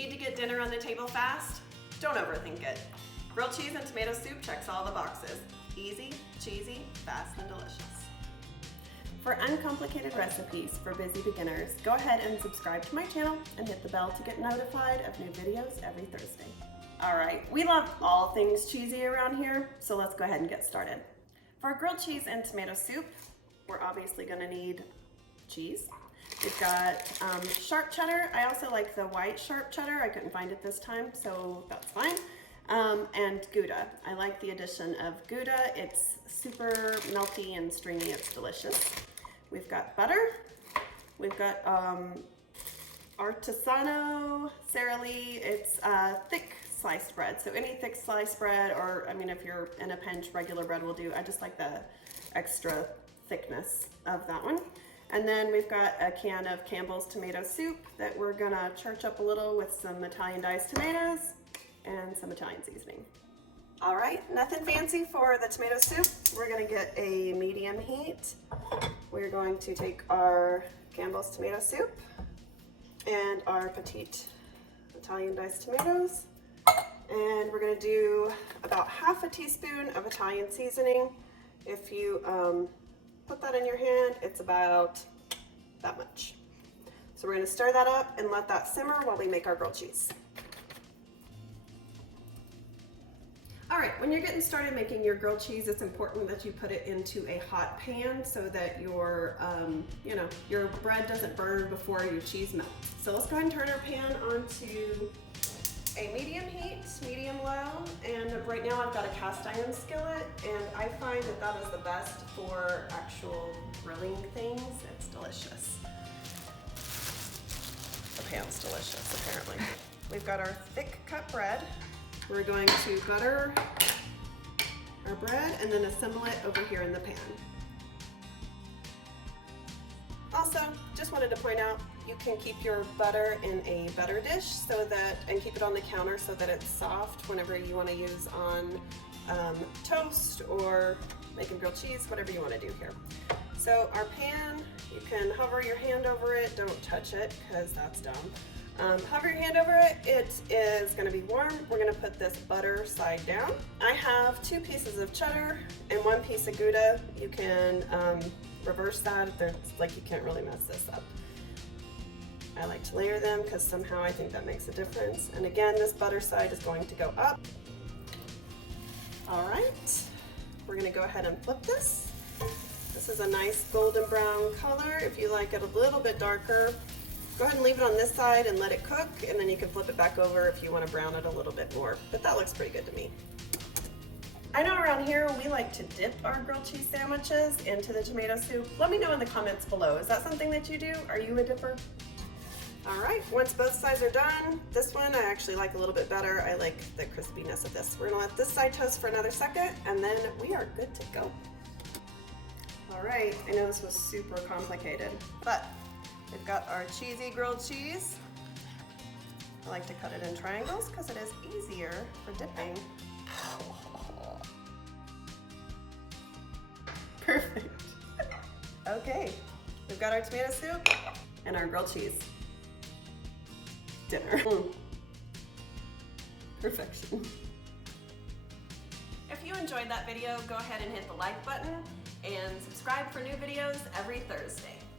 Need to get dinner on the table fast? Don't overthink it. Grilled cheese and tomato soup checks all the boxes. Easy, cheesy, fast, and delicious. For uncomplicated recipes for busy beginners, go ahead and subscribe to my channel and hit the bell to get notified of new videos every Thursday. All right, we love all things cheesy around here, so let's go ahead and get started. For grilled cheese and tomato soup, we're obviously gonna need cheese. We've got sharp cheddar. I also like the white sharp cheddar. I couldn't find it this time, so that's fine. And Gouda. I like the addition of Gouda. It's super melty and stringy. It's delicious. We've got butter. We've got artisanal Sara Lee. It's thick sliced bread. So any thick sliced bread, or I mean, if you're in a pinch, regular bread will do. I just like the extra thickness of that one. And then we've got a can of Campbell's tomato soup that we're gonna church up a little with some Italian diced tomatoes and some Italian seasoning. All right, nothing fancy for the tomato soup. We're gonna get a medium heat. We're going to take our Campbell's tomato soup and our petite Italian diced tomatoes, and we're gonna do about half a teaspoon of Italian seasoning. If you put that in your hand, it's about that much. So we're gonna stir that up and let that simmer while we make our grilled cheese. All right, when you're getting started making your grilled cheese, it's important that you put it into a hot pan so that your, your bread doesn't burn before your cheese melts. So let's go ahead and turn our pan onto a medium heat, medium low, and right now I've got a cast iron skillet, and I find that that is the best for actual grilling things. It's delicious. The pan's delicious, apparently. We've got our thick cut bread. We're going to butter our bread and then assemble it over here in the pan. Also, just wanted to point out, you can keep your butter in a butter dish and keep it on the counter so that it's soft whenever you want to use on toast or making grilled cheese, whatever you want to do here. So our pan, you can hover your hand over it. Don't touch it because that's dumb. Hover your hand over it. It is going to be warm. We're going to put this butter side down. I have 2 pieces of cheddar and 1 piece of Gouda. You can reverse that. It's like you can't really mess this up. I like to layer them because somehow I think that makes a difference. And again, this butter side is going to go up. All right, we're going to go ahead and flip this. This is a nice golden brown color. If you like it a little bit darker, go ahead and leave it on this side and let it cook, and then you can flip it back over if you want to brown it a little bit more, but that looks pretty good to me. I know around here we like to dip our grilled cheese sandwiches into the tomato soup. Let me know in the comments below. Is that something that you do? Are you a dipper? All right, once both sides are done, this one I actually like a little bit better. I like the crispiness of this. We're gonna let this side toast for another second, and then we are good to go. All right, I know this was super complicated, but we've got our cheesy grilled cheese. I like to cut it in triangles because it is easier for dipping. Perfect. Okay, we've got our tomato soup and our grilled cheese. Dinner. Perfection. If you enjoyed that video, go ahead and hit the like button and subscribe for new videos every Thursday.